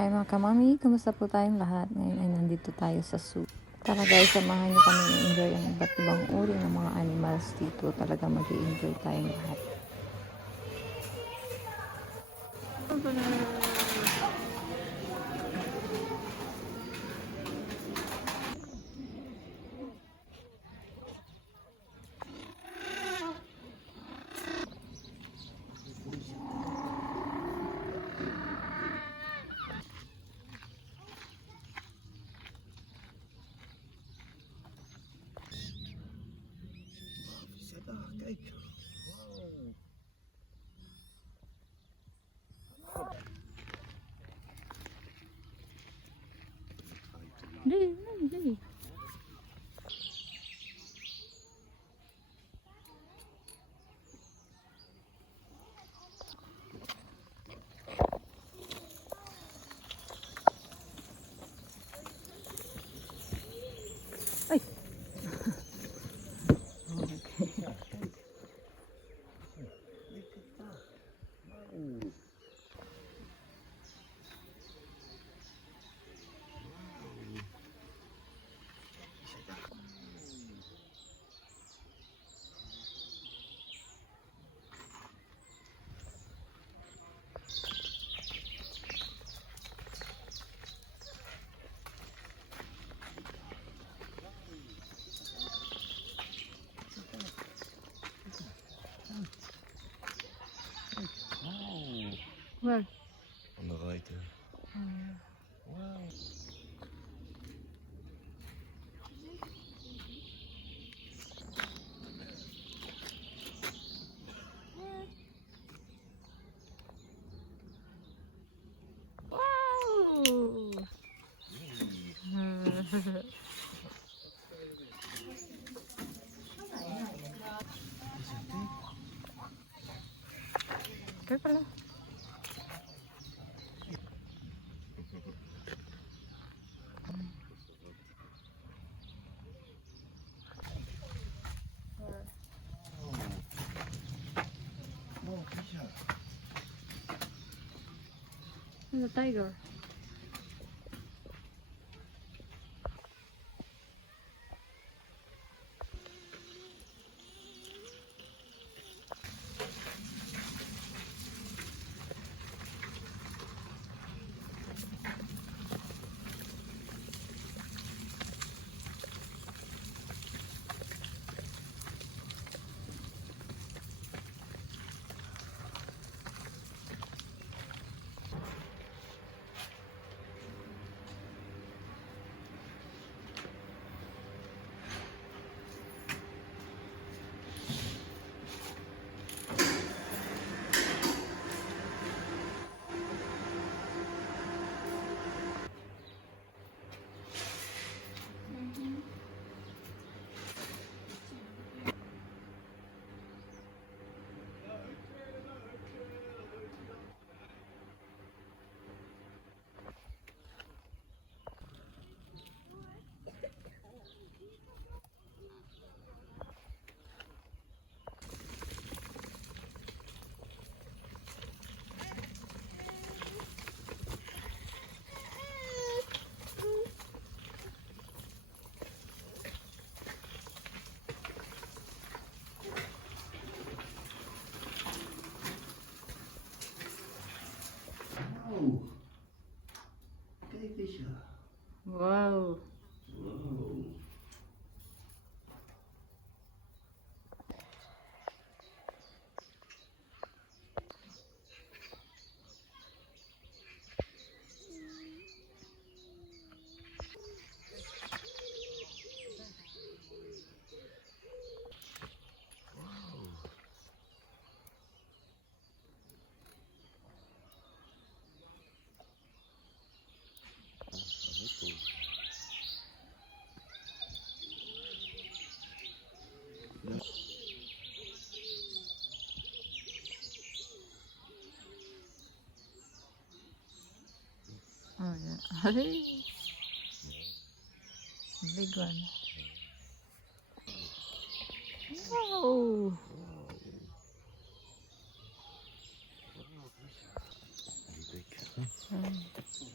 Hi mga kamami, kumusta po tayong lahat? Ngayon ay nandito tayo sa zoo. Tara guys, samahan niyo kami i-enjoy ang iba't ibang uri ng mga animals dito. Talaga mag-i-enjoy tayong lahat. Kijk. Dali, dali. Ay! Waar? Aan de ruiten. Wauw. Kijk pala. Wow, Kisha. There's a tiger. Wow. Kijk, Kisha. Wow. Wow. Oh, yeah. Big one. Wow. Wow, Kisha. Die dik.